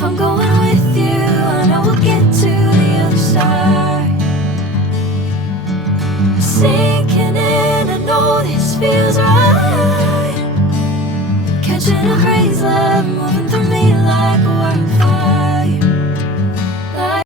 If I'm going with you, I know we'll get to the other side. Sinking in, I know this feels right. Catching a craze, love, moving